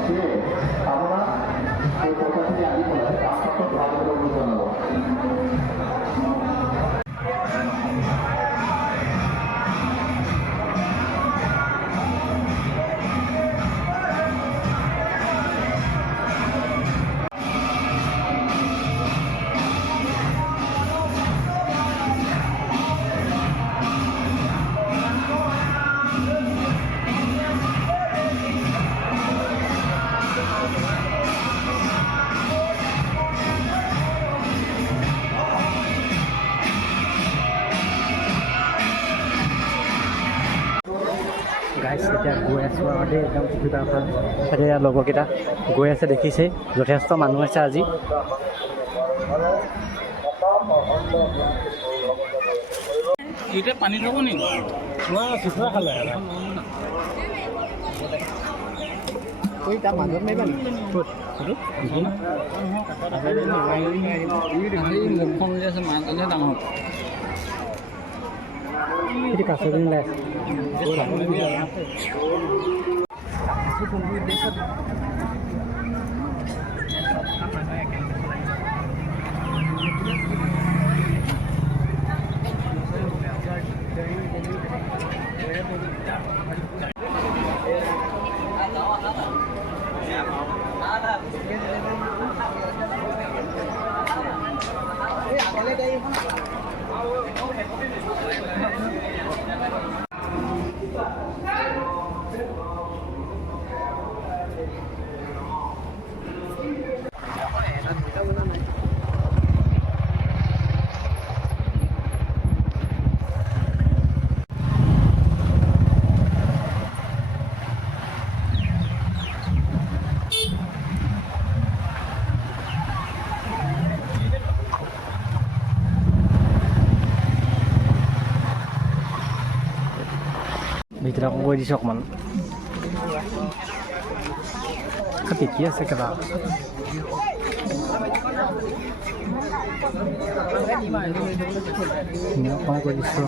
সেয়ে আমৰা এই কথা থেকে আদি কৰে আপনাকে ভালো কৰে জানাবো। গাইছ এতিয়া গৈ আছোঁ আৰু দেই একদম সুবিধাখন এতিয়া লগৰকেইটা গৈ আছে দেখিছেই যথেষ্ট মানুহ আছে আজি এটা পানী ৰ'ব নেকি চিকুৰা খালে তাৰ মাজত নাইবা নেকি মুখখন উলিয়াই আছে মাছজনে ডাঙৰ সেইটো কাছজনী ওলাই আছে ভিতৰত গৈ দিছোঁ অকণমান ঠিকেই আছে কিবা অকণ কৰি দিছোঁ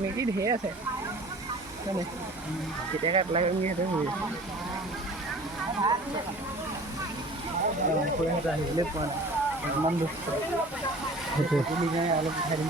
মেগী ঢেৰ আছে কেতিয়াকৈ এপ্লাই কৰিম সিহঁতে কৰি আহিবলৈ পোৱা নাই ইমান বস্তু অলপ উঠাই দিম